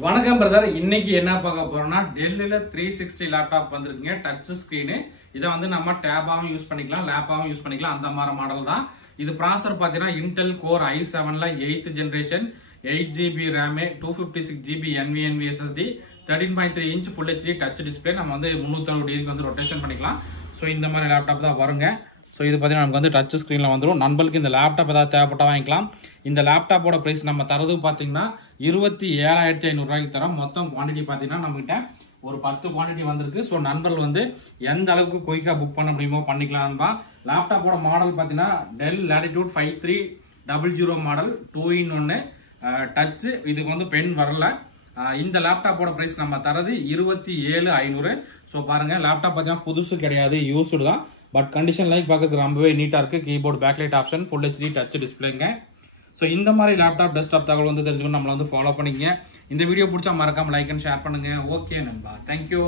வணக்கம் பிரதர். இன்னைக்கு என்ன பார்க்க போறோம்னா டெல்லில 360 லேப்டாப் வந்திருக்குங்க. Touch screen. இதை வந்து நம்ம டேபாவும் யூஸ் பண்ணிக்கலாம், லேப்பாவும் யூஸ் பண்ணிக்கலாம். அந்த மாதிரி மாடல் தான் இது. ப்ராசஸர் பார்த்தீங்கன்னா இன்டெல் கோர் i7ல 8th generation, 8GB RAM, 256GB NVMe SSD, 13.3 inch Full HD touch display. நம்ம வந்து 360 டிகிரிக்கு வந்து ரொட்டேஷன் பண்ணிக்கலாம். ஸோ இந்த மாதிரி லேப்டாப் தான் வருங்க. ஸோ இது பார்த்தீங்கன்னா நமக்கு வந்து டச் ஸ்க்ரீனில் வந்துடும். நண்பர்களுக்கு இந்த லேப்டாப் ஏதாவது தேவைப்பட்டால் வாங்கிக்கலாம். இந்த லேப்டாப்போட ப்ரைஸ் நம்ம தரது பார்த்தீங்கன்னா 27,500 தரோம். மொத்தம் குவான்டிட்டி பார்த்தீங்கன்னா நம்மகிட்ட ஒரு 10 குவான்டிட்டி வந்திருக்கு. ஸோ நண்பர்கள் வந்து எந்த அளவுக்கு குயிக்காக புக் பண்ண முடியுமோ பண்ணிக்கலாம்பா. லேப்டாப்போட மாடல் பார்த்தீங்கன்னா Dell Latitude 5300 model 2-in-1 touch. இதுக்கு வந்து பென் வரல. இந்த லேப்டாப்போட ப்ரைஸ் நம்ம தரது 27,500. ஸோ பாருங்க, லேப்டாப் பார்த்தீங்கன்னா புதுசு கிடையாது, யூஸ்டு தான். பட் கண்டிஷன் லைக் பார்க்கறதுக்கு ரொம்பவே நீட்டாக இருக்குது. Keyboard, backlight option, full HD touch டிஸ்பிளேங்க. ஸோ இந்த மாதிரி லேப்டாப் டெஸ்க்டாப் தகவல் வந்து தெரிஞ்சுக்கணும், நம்மளை வந்து ஃபாலோ பண்ணிக்கங்க. இந்த வீடியோ பிடிச்சா மறக்காம லைக் அண்ட் ஷேர் பண்ணுங்க. ஓகே நண்பா, தேங்க்யூ.